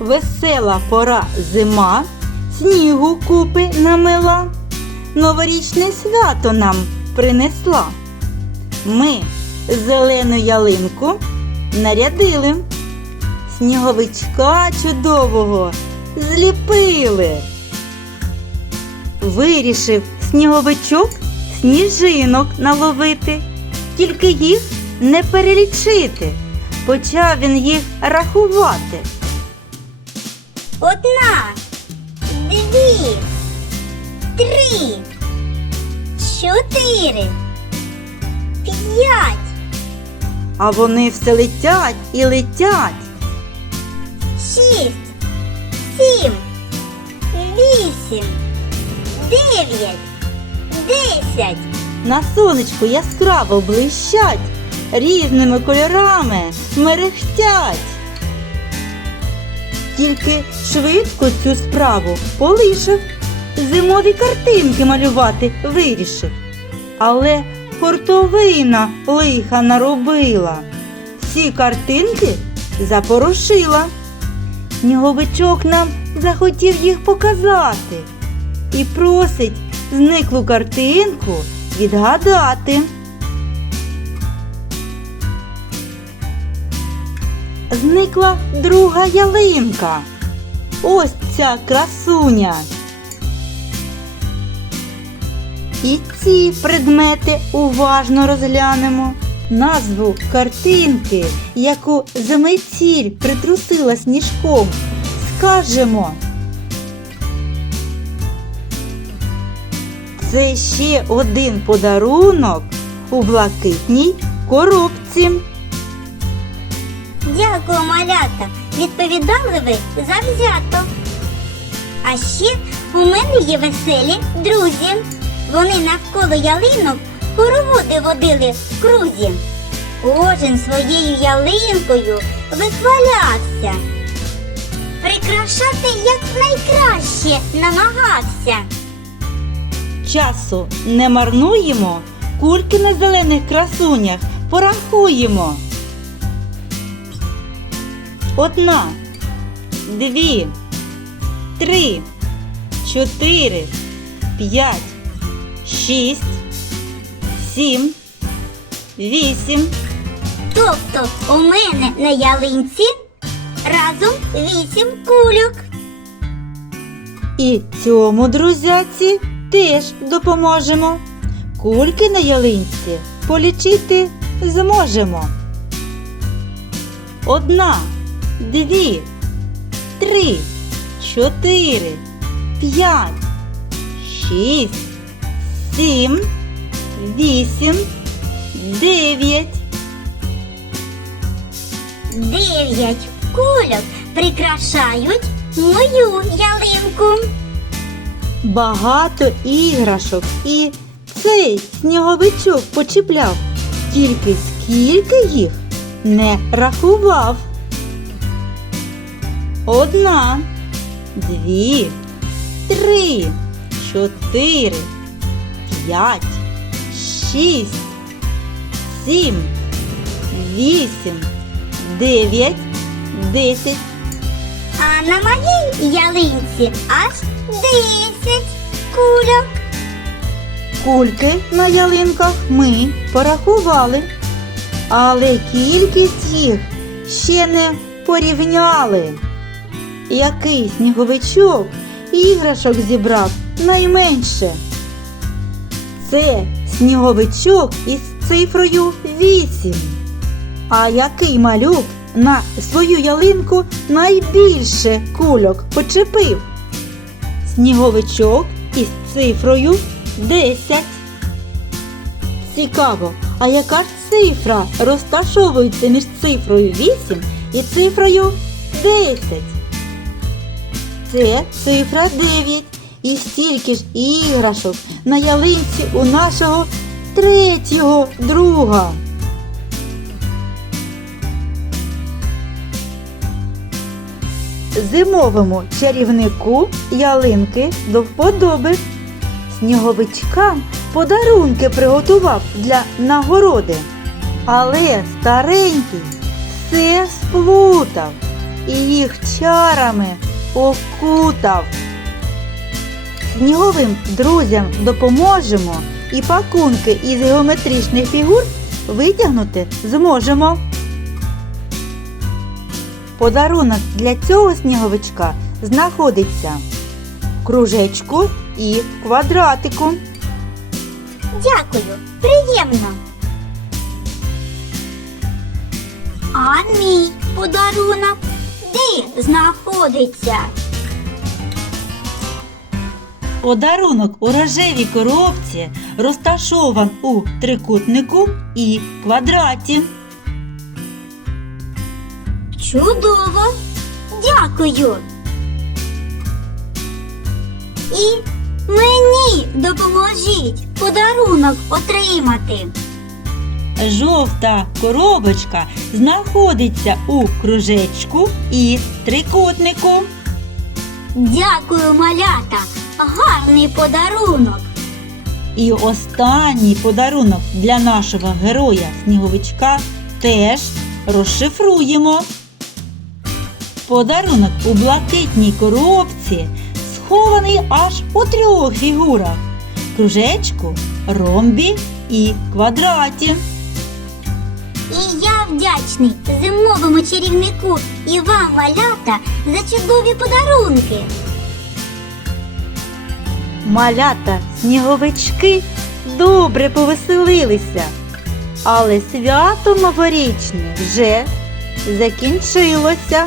весела пора зима, снігу купи намила, новорічне свято нам принесла. Ми зелену ялинку нарядили, сніговичка чудового зліпили. Вирішив сніговичок сніжинок наловити, тільки їх не перелічити. Почав він їх рахувати. Одна, дві, три, чотири, п'ять, А вони все летять і летять. шість, сім, вісім, дев'ять, десять. На сонечку яскраво блищать, різними кольорами мерехтять. Тільки швидко цю справу полишив, зимові картинки малювати вирішив. Але хуртовина лиха наробила, всі картинки запорошила. Сніговичок нам захотів їх показати і просить зниклу картинку відгадати. Зникла друга ялинка. Ось ця красуня. І ці предмети уважно розглянемо. Назву картинки, яку заметіль притрусила сніжком, скажемо. Це ще один подарунок у блакитній коробці. Дякую, малята. Відповідали ви завзято. А ще у мене є веселі друзі. Вони навколо ялинок хороводи водили в крузі. Кожен своєю ялинкою вихвалявся. Прикрашати як найкраще намагався. Часу не марнуємо, кульки на зелених красунях порахуємо. Одна, дві, три, чотири, п'ять, шість, сім, вісім. Тобто у мене на ялинці разом вісім кульок. І цьому друзяці теж допоможемо. Кульки на ялинці полічити зможемо. Одна, дві, три, чотири, п'ять, шість, сім, вісім, дев'ять. Дев'ять. Кульок. Прикрашають мою ялинку. Багато іграшок. І цей сніговичок почіпляв, тільки скільки їх не рахував. Одна, дві, три, чотири, п'ять, шість, сім, вісім, дев'ять, десять. А на моїй ялинці аж десять кульок. Кульки на ялинках ми порахували, але кількість їх ще не порівняли. Який сніговичок іграшок зібрав найменше? Це сніговичок із цифрою 8. А який малюк на свою ялинку найбільше кульок почепив? Сніговичок із цифрою 10. Цікаво, а яка ж цифра розташовується між цифрою 8 і цифрою 10? Це цифра 9. І стільки ж іграшок на ялинці у нашого третього друга. Зимовому чарівнику ялинки до вподоби. Сніговичкам подарунки приготував для нагороди. Але старенький все сплутав. і їх чарами окутав. Сніговим друзям допоможемо і пакунки із геометричних фігур витягнути зможемо. Подарунок для цього сніговичка знаходиться в кружечку і в квадратику. Дякую, приємно. А мій подарунок де знаходиться? Подарунок у рожевій коробці розташован у трикутнику і квадраті. Чудово! Дякую. І мені допоможіть подарунок отримати. Жовта коробочка знаходиться у кружечку і трикутнику. Дякую, малята. Гарний подарунок. І останній подарунок для нашого героя сніговичка теж розшифруємо. Подарунок у блакитній коробці схований аж у трьох фігурах: кружечку, ромбі і квадраті. І я вдячний зимовому чарівнику і вам, малята, за чудові подарунки. Малята сніговички добре повеселилися, але свято новорічне вже закінчилося.